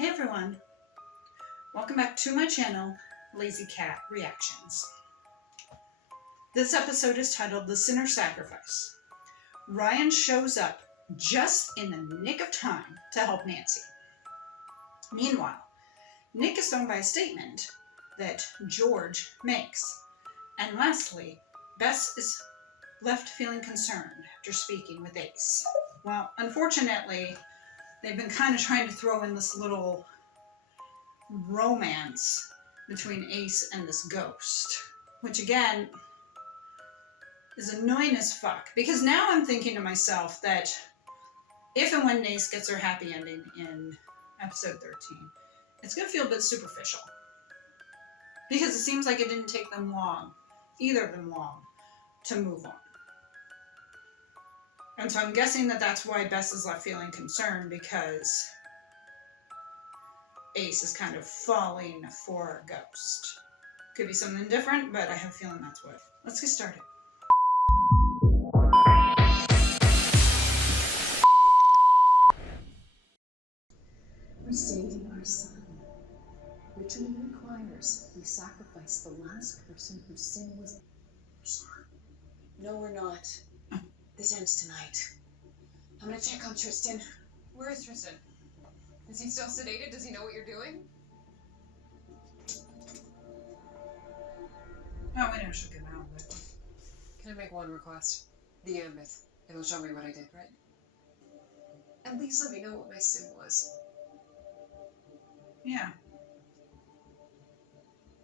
Hey everyone, welcome back to my channel, Lazy Cat Reactions. This episode is titled The Sinner's Sacrifice. Ryan shows up just in the nick of time to help Nancy. Meanwhile, Nick is thrown by a statement that George makes. And lastly, Bess is left feeling concerned after speaking with Ace. Well, unfortunately, they've been kind of trying to throw in this little romance between Ace and this ghost, which again is annoying as fuck, because now I'm thinking to myself that if and when Ace gets her happy ending in episode 13, it's going to feel a bit superficial, because it seems like it didn't take them long, either of them long, to move on. And so I'm guessing that that's why Bess is left feeling concerned, because Ace is kind of falling for a ghost. Could be something different, but I have a feeling that's what. Let's get started. For saving our son, ritual requires we sacrifice the last person whose sin was. Sorry. No, we're not. This ends tonight. I'm gonna check on Tristan. Where is Tristan? Is he still sedated? Does he know what you're doing? Oh, we know she'll get out of it. Can I make one request? The Ambith. It'll show me what I did, right? At least let me know what my sin was. Yeah.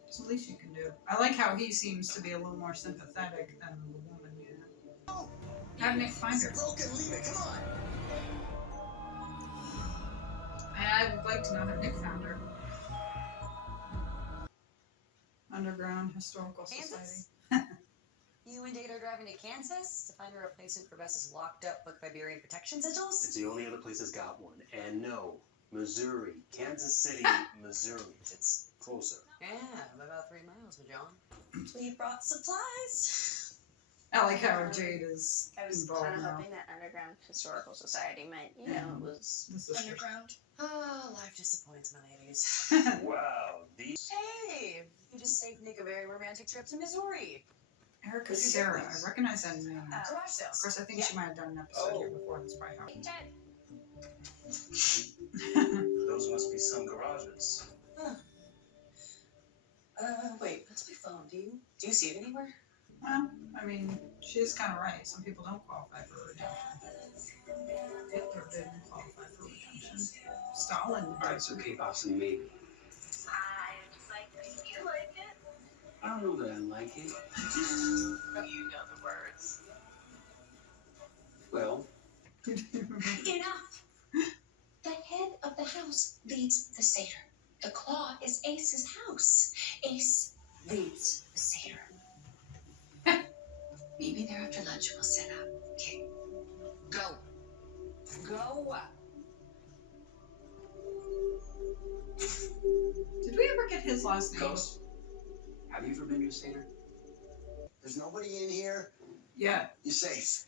It's the least you can do. I like how he seems to be a little more sympathetic than the woman, yeah. Have Nick find her. Broken, leave it, come on! I would like to know how Nick found her. Underground Historical Kansas? Society. You and Date are driving to Kansas to find a replacement for Bess's locked up Book Viberian protection sigils? It's the only other place that's got one. And no, Missouri. Kansas City, Missouri. It's closer. Yeah, about 3 miles with John. We brought supplies. I like how Jade is I was involved kind of now. hoping that Underground Historical Society meant, you know, it was This is underground. Oh, life disappoints my ladies. Wow, these... Hey, you just saved Nick a very romantic trip to Missouri. Erica What'd you Sarah. get, please? I recognize that name. Garage Of sales. course, I think she might have done an episode here before. That's probably how. Those must be some garages. Wait, that's my phone. Do you see it anywhere? Well, I mean, she is kind of right. Some people don't qualify for redemption. Hitler didn't qualify for redemption. Stalin Alright, so K-pop's a maybe. You like it? I don't know that I like it. You know the words. Well, Enough! The head of the house leads the Seder. The claw is Ace's house. Ace leads the Seder. Maybe there after lunch we'll set up. Okay. Go. Go. Did we ever get his last name? Ghost, have you ever been to a Seder? There's nobody in here. Yeah. You're safe.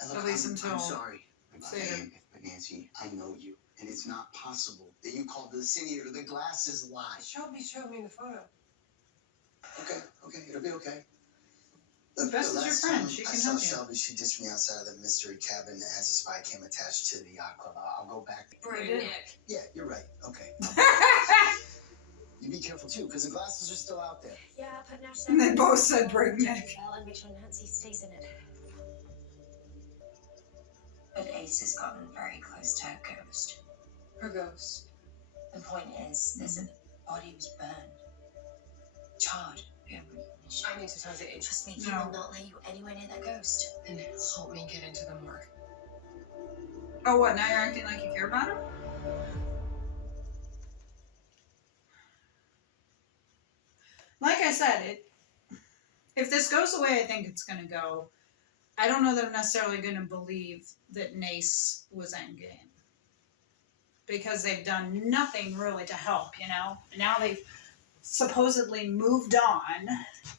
And At least until I'm sorry. Seder. But Nancy, I know you. And it's not possible that you called the City or the glasses lie. Shelby showed me the photo. Okay, it'll be okay. Bess is your last friend. time She I can saw help you. Shelby, she ditched me outside of the mystery cabin that has a spy cam attached to the yacht club. I'll go back. Bring did. Nick. Yeah, you're right. Okay. You be careful too, because the glasses are still out there. Yeah, but Nash And they both said bring Nick. Well, and make sure Nancy stays in it. But Ace has gotten very close to her ghost. Her ghost. The point is, the body was burned. Charred. I need to talk to Ace. Trust me, he No. will not let you anywhere near that ghost. Then help me get into the morgue. Oh, what? Now you're acting like you care about him? Like I said, if this goes the way I think it's going to go, I don't know that I'm necessarily going to believe that Nace was endgame. Because they've done nothing really to help, you know? Now they've supposedly moved on.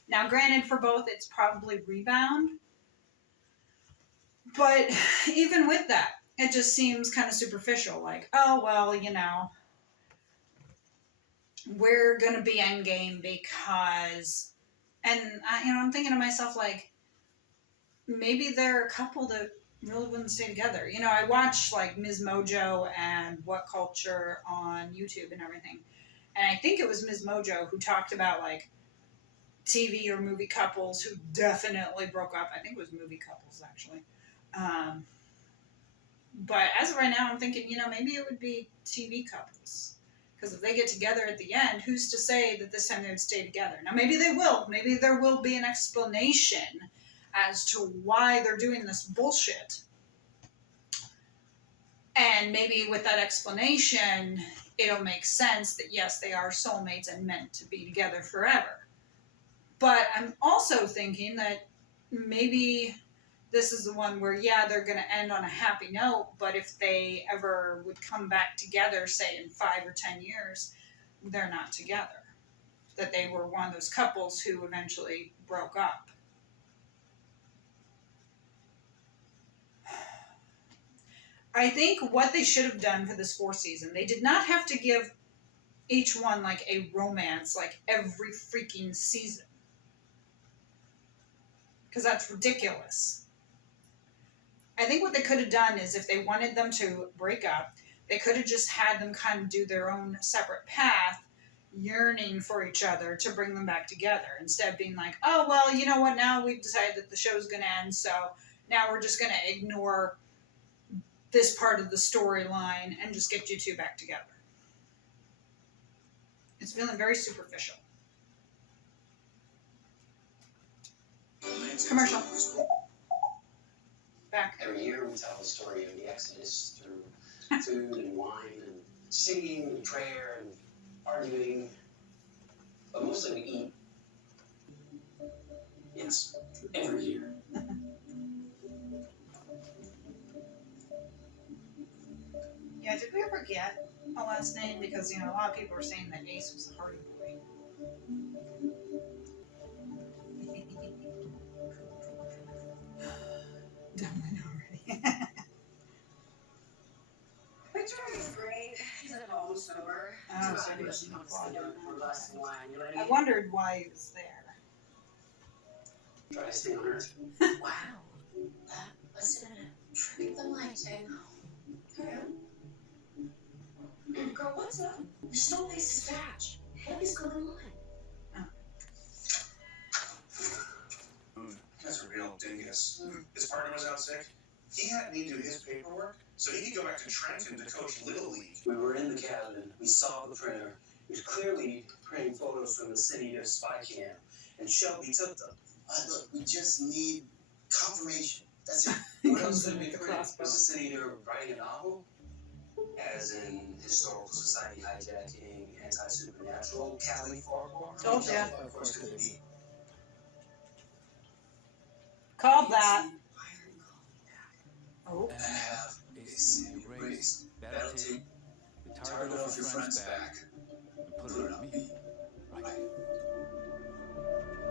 Now, granted, for both, it's probably rebound. But even with that, it just seems kind of superficial. Like, oh, well, you know, we're gonna be endgame because, and I'm thinking to myself like, maybe they're a couple that really wouldn't stay together. I watch like Ms. Mojo and What Culture on YouTube and everything, and I think it was Ms. Mojo who talked about like TV or movie couples who definitely broke up. I think it was movie couples actually. But as of right now, I'm thinking, maybe it would be TV couples. Because if they get together at the end, who's to say that this time they would stay together? Now, maybe they will. Maybe there will be an explanation as to why they're doing this bullshit. And maybe with that explanation, it'll make sense that, yes, they are soulmates and meant to be together forever. But I'm also thinking that maybe this is the one where, yeah, they're going to end on a happy note, but if they ever would come back together, say in 5 or 10 years, they're not together. That they were one of those couples who eventually broke up. I think what they should have done for this 4th season, they did not have to give each one like a romance like every freaking season. Because that's ridiculous. I think what they could have done is if they wanted them to break up, they could have just had them kind of do their own separate path, yearning for each other to bring them back together. Instead of being like, oh, well, you know what, now we've decided that the show's going to end, so now we're just going to ignore this part of the storyline and just get you two back together. It's feeling very superficial. Commercial. Back. Every year we tell the story of the Exodus through food and wine and singing and prayer and arguing. But mostly we eat. Yes, every year. Yeah, did we ever get a last name? Because, a lot of people are saying that Ace was the Hardy Boy. Done already. Victor is great. He's at home sober. Oh, so he doesn't have a I wondered why he was there. Try to stay on Earth. Wow. That must have been a trick of the lighting. Girl, what's up? The snow base is batch. What is going on? That's a real dingus. His partner was out sick. He had me do his paperwork so he could go back to Trenton to coach Little League. We were in the cabin. We saw the printer. He was clearly printing photos from the city near spy camp. And Shelby took them. Look, we just need confirmation. That's it. What else could we print? Was the city near writing a novel? As in historical society hijacking, anti-supernatural, Cali Farquhar. Told ya. Of course, could it be? Called that. Oh. And I have AC erased. That'll take the target off your friend's back and put it on me. Right.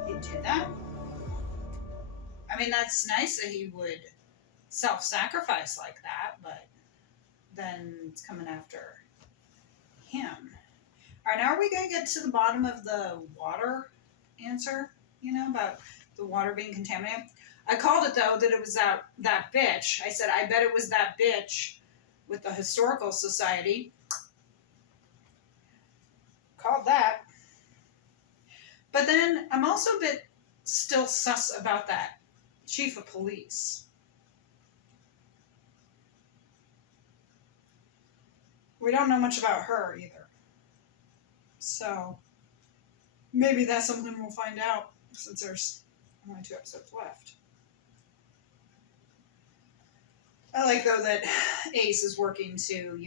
He'd do that? I mean, that's nice that he would self-sacrifice like that, but then it's coming after him. All right, now are we going to get to the bottom of the water answer, about the water being contaminated? I called it, though, that it was that bitch. I said, I bet it was that bitch with the Historical Society. Called that. But then I'm also a bit still sus about that chief of police. We don't know much about her either. So maybe that's something we'll find out since there's only 2 episodes left. I like, though, that Ace is working to,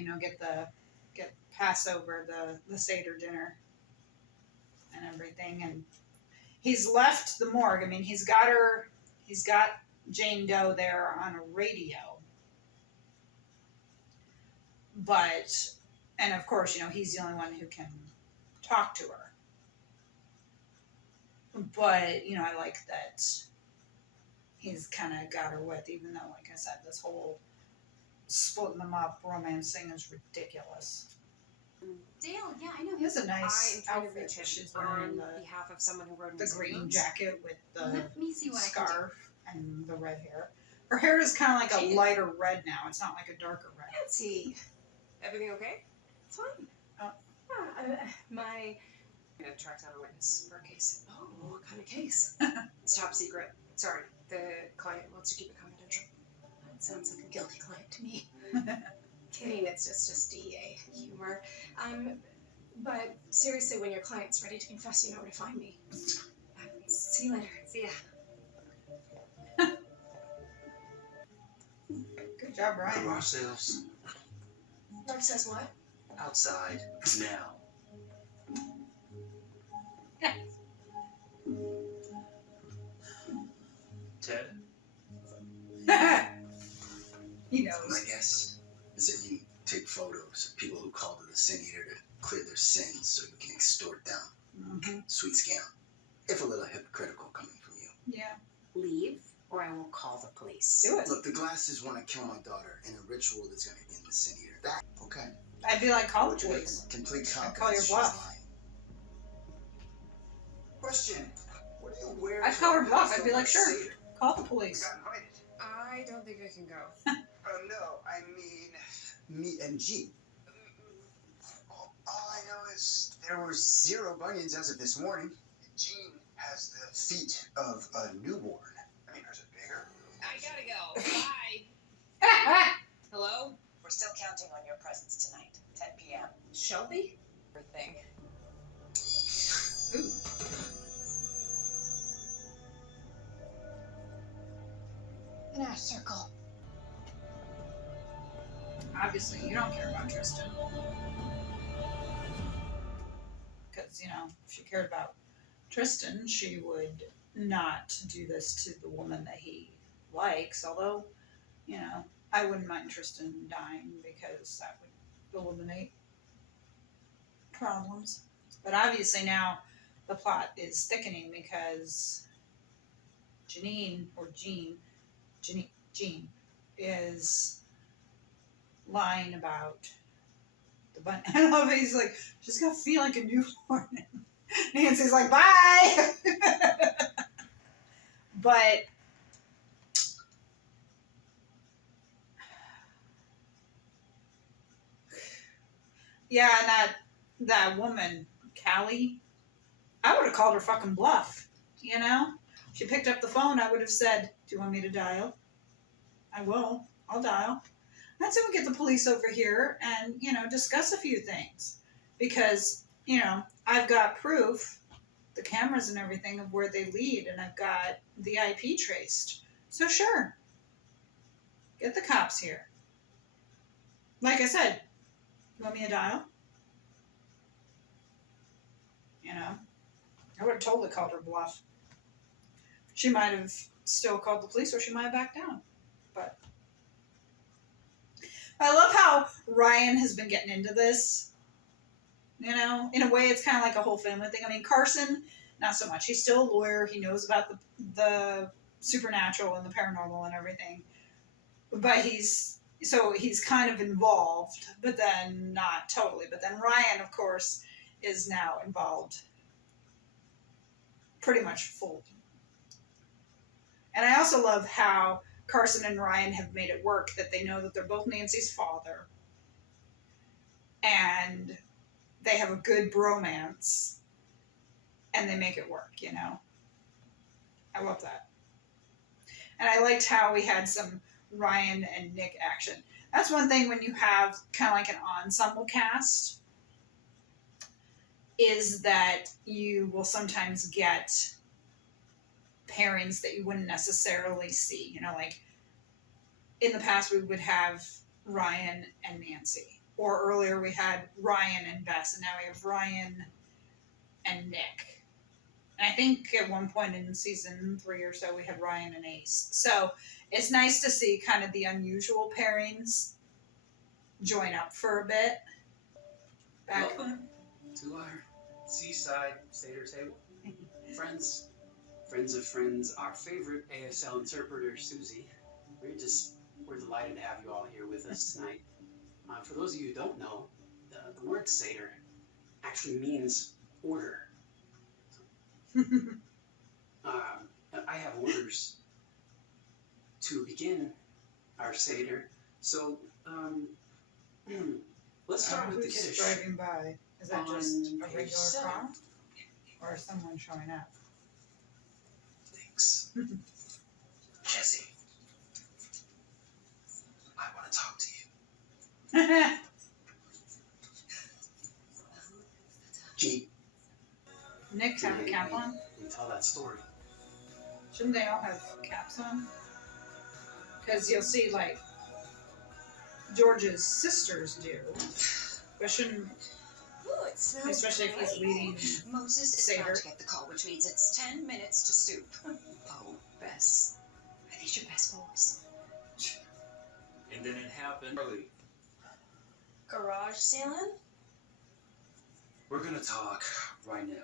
get Passover, the Seder dinner and everything. And he's left the morgue. I mean, he's got Jane Doe there on a radio. But, and of course, he's the only one who can talk to her. But, I like that he's kind of got her with, even though, like I said, this whole splitting them up romance thing is ridiculous. Dale, yeah, I know him. He has a nice I am trying to outfit reach that him she's wearing. on behalf of someone who rode in The his green ambulance. jacket with the Let me see what I can do. scarf and the red hair. Her hair is kind of like a lighter red now. It's not like a darker red. Nancy, everything okay? Fine. Oh. My I'm gonna track down a witness for a case. oh, what kind of case? It's top secret. Sorry, the client wants to keep it confidential. That sounds like a guilty client to me. Kidding, it's just DEA humor. But seriously, when your client's ready to confess, you know where to find me. See you later. See ya. Good job, Brian. Garage sales Mark says what? outside now. Ted, He My knows. guess is that you take photos of people who call to the Sin Eater to clear their sins so you can extort them. Mm-hmm. Sweet scam. If a little hypocritical coming from you. Yeah, Leave, or I will call the police. do it. Look, the Glasses want to kill my daughter in a ritual that's going to end the Sin Eater. That, okay. I'd be like, call the What you make police. complete And confidence call your she's bluff. lying. Question. What do you wear? I'd to call a her bluff. I'd be Passover like, sure. Seder? Call the police. Got invited. I don't think I can go. No, I mean, Me and G. all I know is there were 0 bunions as of this morning. Jean has the feet of a newborn. I mean, hers are bigger. I gotta go. Bye. Hello? We're still counting on your presence tonight, 10 p.m. Shelby? Everything. In our circle. Obviously, you don't care about Tristan. Because, if she cared about Tristan, she would not do this to the woman that he likes. Although, I wouldn't mind Tristan dying because that would eliminate problems. But obviously now the plot is thickening because Jean is lying about the bunny. I love it. He's like, she's got to feel like a newborn. Nancy's like, bye. But yeah, and that woman, Callie, I would have called her fucking bluff. She picked up the phone. I would have said, "Do you want me to dial?" I will. I'll dial. That's when we get the police over here and, discuss a few things. Because, I've got proof, the cameras and everything of where they lead, and I've got the IP traced. So sure. Get the cops here. Like I said, you want me to dial? I would have totally called her bluff. She might have still called the police or she might have backed down. But I love how Ryan has been getting into this. In a way, it's kind of like a whole family thing. I mean, Carson, not so much. He's still a lawyer. He knows about the supernatural and the paranormal and everything. But he's kind of involved, but then not totally. But then Ryan, of course, is now involved pretty much full. And I also love how Carson and Ryan have made it work, that they know that they're both Nancy's father. And they have a good bromance. And they make it work, I love that. And I liked how we had some Ryan and Nick action. That's one thing when you have kind of like an ensemble cast, is that you will sometimes get pairings that you wouldn't necessarily see. Like in the past we would have Ryan and Nancy, or earlier we had Ryan and Bess, and now we have Ryan and Nick. And I think at one point in season 3 or so we had Ryan and Ace. So it's nice to see kind of the unusual pairings join up for a bit. Welcome to our seaside Seder table. Friends of friends, our favorite ASL interpreter, Susie. We're delighted to have you all here with us tonight. For those of you who don't know, the word Seder actually means order. I have orders to begin our Seder, so let's start with the Who's Kiddush. driving by? Is that On just a page regular 7. car? Or someone showing up? Thanks. Jesse, I want to talk to you. Gee, Nick have a cap on? We tell that story. Shouldn't they all have caps on? Because you'll see, like, George's sisters do. But shouldn't, Ooh, it smells especially if he's great. leading Moses is Seder. about to get the call, which means it's 10 minutes to soup. Oh, Bess. Are these your best boys? And then it happened early. Garage sailing? we're gonna talk right now.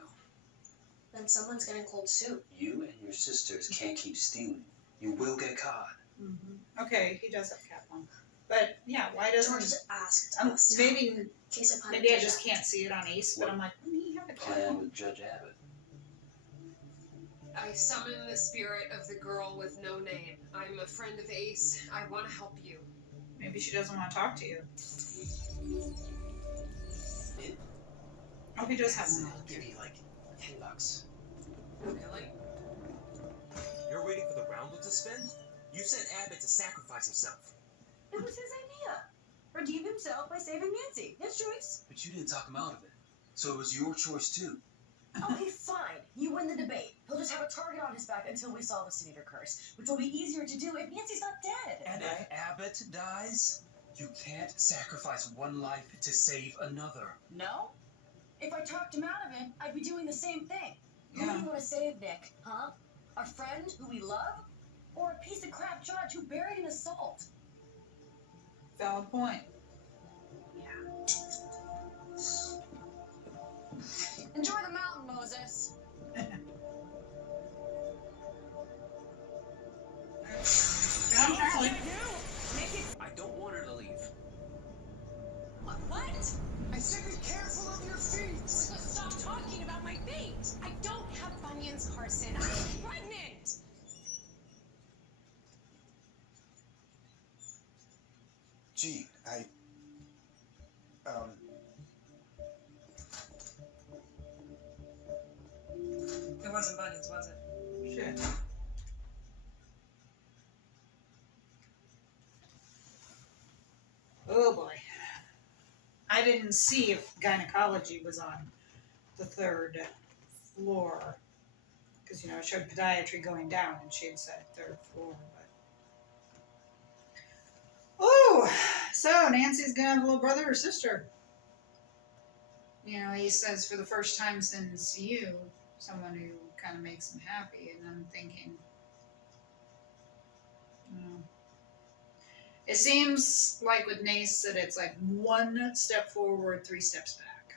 Then someone's getting cold soup. You and your sisters can't keep stealing. You will get caught. Mm-hmm. Okay, he does have cap on. But, yeah, why doesn't... George asked Um, us to. maybe In case of maybe I just can't see it on Ace, but I'm like, wouldn't he have a cap Plan on? with Judge Abbott. I summon the spirit of the girl with no name. I'm a friend of Ace. I want to help you. Maybe she doesn't want to talk to you. Oh, he does have one on. I'll give you like $10. Really? You're waiting for the roundel to spend? You sent Abbott to sacrifice himself. It was his idea. Redeem himself by saving Nancy. His choice. But you didn't talk him out of it. So it was your choice too. Okay, fine. You win the debate. He'll just have a target on his back until we solve the Sin Eater curse, which will be easier to do if Nancy's not dead. And if Abbott dies, you can't sacrifice one life to save another. No? If I talked him out of it, I'd be doing the same thing. Who do Yeah. you want to save, Nick? Huh? Our friend who we love? Or a piece of crap judge who buried an assault? Valid point. Enjoy the mountain, Moses. Down, Charlie. I don't want her to leave. What? I said be careful of your feet! Stop talking about my feet! I don't have bunions, Carson. I'm pregnant! Gee, It wasn't Bunny's, was it? Shit. Oh boy. I didn't see if gynecology was on the 3rd floor. Because, you know, it showed podiatry going down and she had said 3rd floor. But... Oh! So, Nancy's gonna have a little brother or sister. You know, he says for the first time since you, someone who kind of makes him happy. And I'm thinking, it seems like with Nace that it's like 1 step forward, 3 steps back.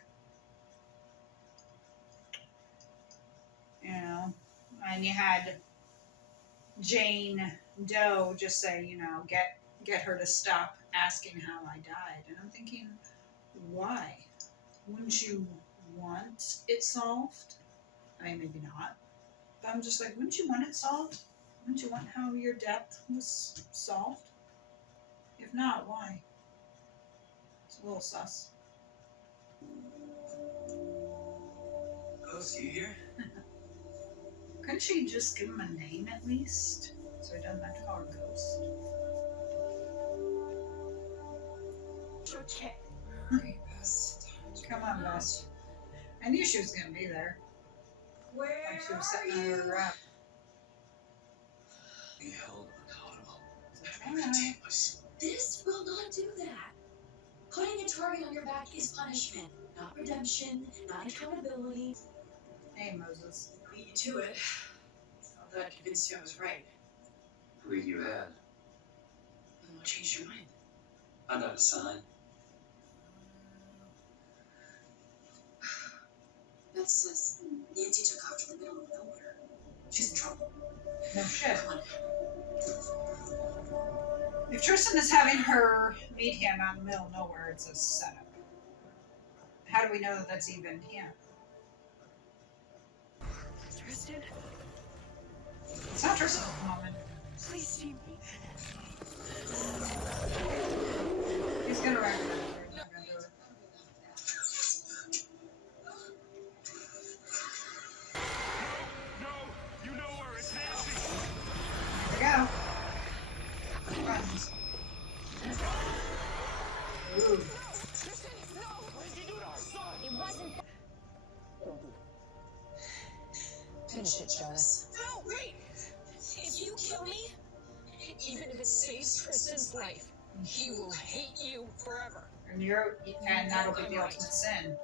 You know, and you had Jane Doe just say, you know, get her to stop asking how I died. And I'm thinking, why? Wouldn't you want it solved? I mean, maybe not. But I'm just like, wouldn't you want it solved? Wouldn't you want how your death was solved? If not, why? It's a little sus. Oh, so you here? Couldn't she just give him a name at least? So he doesn't have to call her Ghost. Okay. Come on, Bess. I knew she was gonna be there. Where Like she was are sitting under her you? wrap. Be held accountable. Alright. This will not do that. Putting a target on your back is punishment, not redemption, not accountability. Hey, Moses. Beat you to it. So that convinced you I was right. Who you had? And what changed your mind? I got a sign. Beth says Nancy took off to the middle of nowhere. She's in trouble. No shit. Come on. If Tristan is having her meet him out in the middle of nowhere, it's a setup. How how do we know that that's even him? Tristan, It's not Tristan at the moment. please see me. He's gonna recognize her. He's not gonna do it. No, you know where it's Nancy. There we go. Runs. Ooh. Tristan, no! What did you do to our son? It wasn't. Finish it, Jonas. No, wait! If you kill me, even if it saves Tristan's life, he will hate you forever. And that'll be the ultimate sin.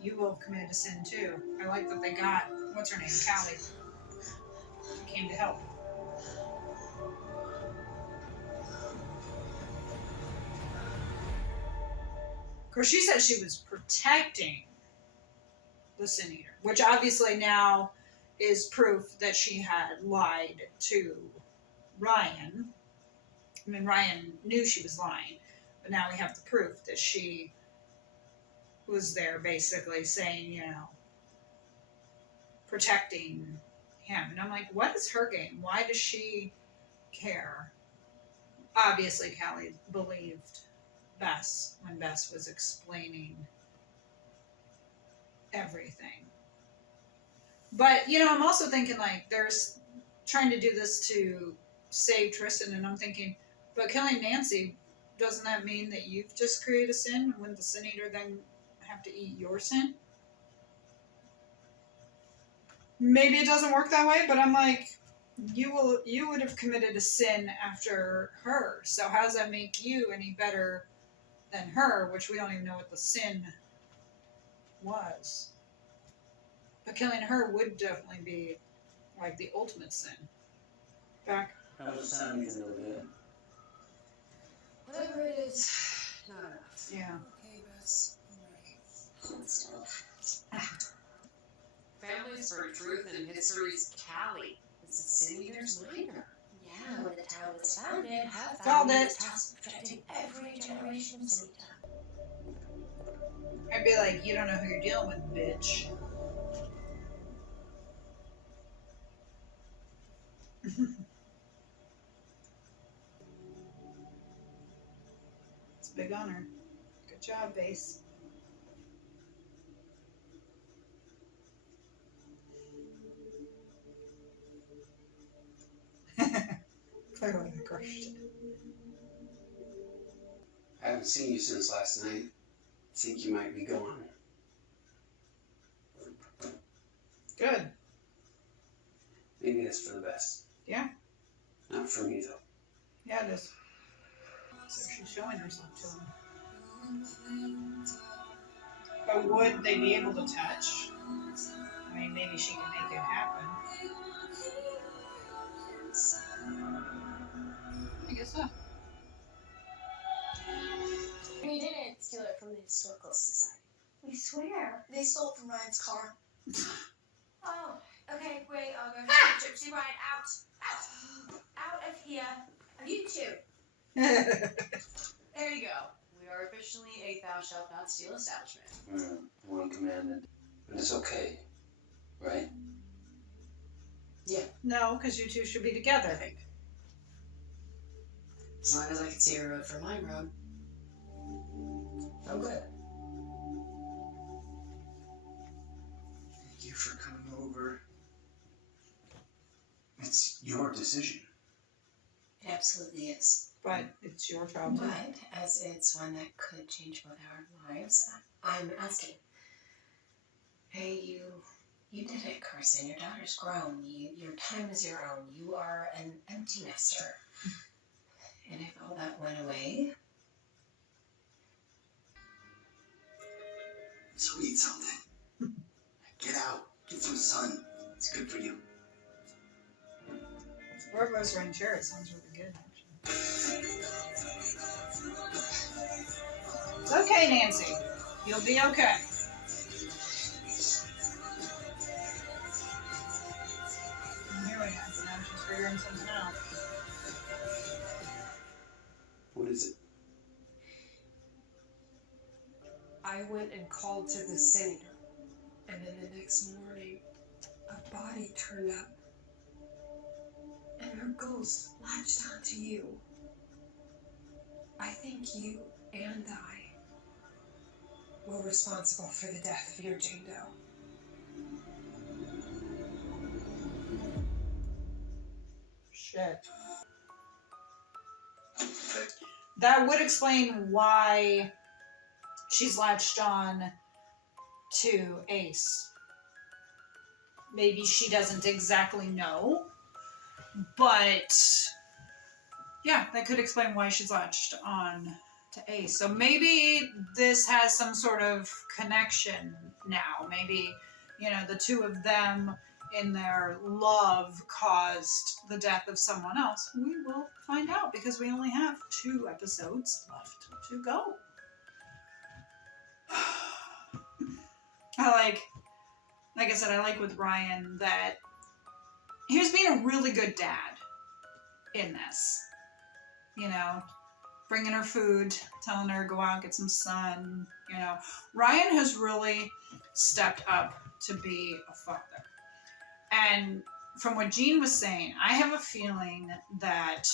You will have committed a sin too. I like that they got, what's her name, Callie. She came to help. Of course, she said she was protecting the Sin Eater, which obviously now is proof that she had lied to Ryan. I mean, Ryan knew she was lying, but now we have the proof that she was there basically saying, you know, protecting him. And I'm like, what is her game? Why does she care? Obviously, Callie believed Bess when Bess was explaining everything. But, you know, I'm also thinking, like, there's trying to do this to save Tristan, and I'm thinking, but killing Nancy, doesn't that mean that you've just created a sin? And wouldn't the Sin Eater then have to eat your sin? Maybe it doesn't work that way, but I'm like, you would have committed a sin after her. So how does that make you any better than her, which we don't even know what the sin was? But killing her would definitely be like the ultimate sin. Back. How much time you can know that? Whatever it is, not enough. Yeah. Okay, Bess. Hold still. Families for Truth and History's Callie. It's a Sin Eater's minor. Yeah, when the town was founded, her Found family it. was tasked with protecting every generation of Sinita. I'd be like, you don't know who you're dealing with, bitch. It's a big honor. Good job, Base. Clearly I crushed it. I haven't seen you since last night. Think you might be gone. Good. Maybe that's for the best. Yeah. Not for me, though. Yeah, it is. So she's showing herself to him. But would they be able to touch? I mean, maybe she can make it happen. I guess so. We didn't steal it from the Historical Society. We swear. They stole it from Ryan's car. Oh, okay, wait, I'll go to Gypsy Ryan. Out! Out! Out of here. You two. There you go. We are officially a thou shalt not steal establishment. One commandment. But it's okay, right? No, because you two should be together. I think. As long as I can see a road from my road. I'm good. Thank you for coming over. It's your decision. It absolutely is. But it's your child too. But as it's one that could change both our lives, I'm asking. Hey, you did it, Carson. Your daughter's grown. Your time is your own. You are an empty nester. And if all that went away, So eat something. Get out. Get some sun. It's good for you. Robo's running chair, it sounds really good, actually. It's okay, Nancy. You'll be okay. And here we have, now she's figuring something out. What is it? I went and called to the Sin Eater, and then the next morning, a body turned up, and her ghost latched onto you. I think you and I were responsible for the death of your Jane Doe. Shit. That would explain why she's latched on to Ace. Maybe she doesn't exactly know, but yeah, that could explain why she's latched on to Ace. So maybe this has some sort of connection now. Maybe, you know, the two of them in their love caused the death of someone else. We will find out because we only have 2 episodes left to go. Like I said, I like with Ryan that he was being a really good dad in this. You know, bringing her food, telling her to go out, get some sun. You know, Ryan has really stepped up to be a father. And from what Jean was saying, I have a feeling that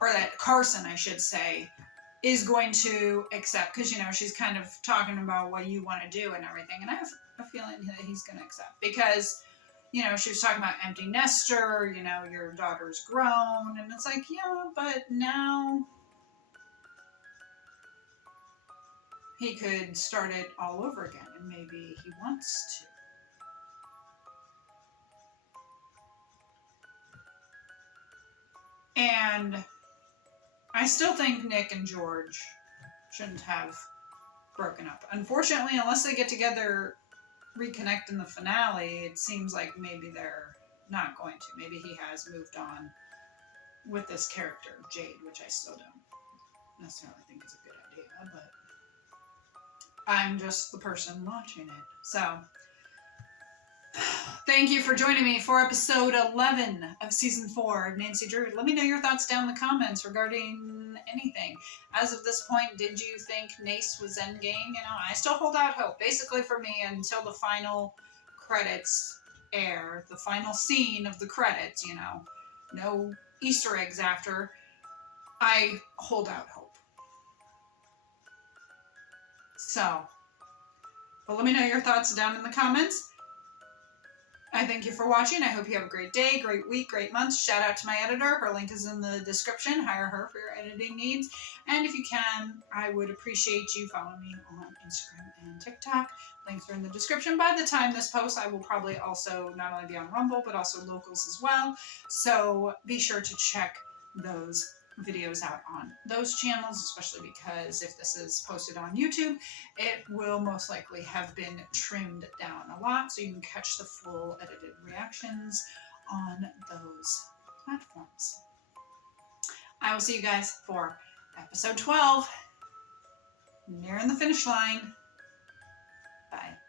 that Carson, I should say, is going to accept, because, you know, she's kind of talking about what you want to do and everything, and I have a feeling that he's going to accept, because, you know, she was talking about empty nester, you know, your daughter's grown, and it's like, yeah, but now he could start it all over again, and maybe he wants to. And I still think Nick and George shouldn't have broken up. Unfortunately, unless they get together, reconnect in the finale, it seems like maybe they're not going to. Maybe he has moved on with this character, Jade, which I still don't necessarily think is a good idea, but I'm just the person watching it. So, thank you for joining me for episode 11 of season 4 of Nancy Drew. Let me know your thoughts down in the comments regarding anything. As of this point, did you think Nace was endgame? You know, I still hold out hope. Basically for me, until the final credits air, the final scene of the credits, you know, no Easter eggs after, I hold out hope. So, but let me know your thoughts down in the comments. I thank you for watching. I hope you have a great day, great week, great month. Shout out to my editor. Her link is in the description. Hire her for your editing needs. And if you can, I would appreciate you following me on Instagram and TikTok. Links are in the description. By the time this posts, I will probably also not only be on Rumble, but also Locals as well. So be sure to check those videos out on those channels, especially because if this is posted on YouTube, it will most likely have been trimmed down a lot, so you can catch the full edited reactions on those platforms. I will see you guys for episode 12, nearing the finish line. Bye.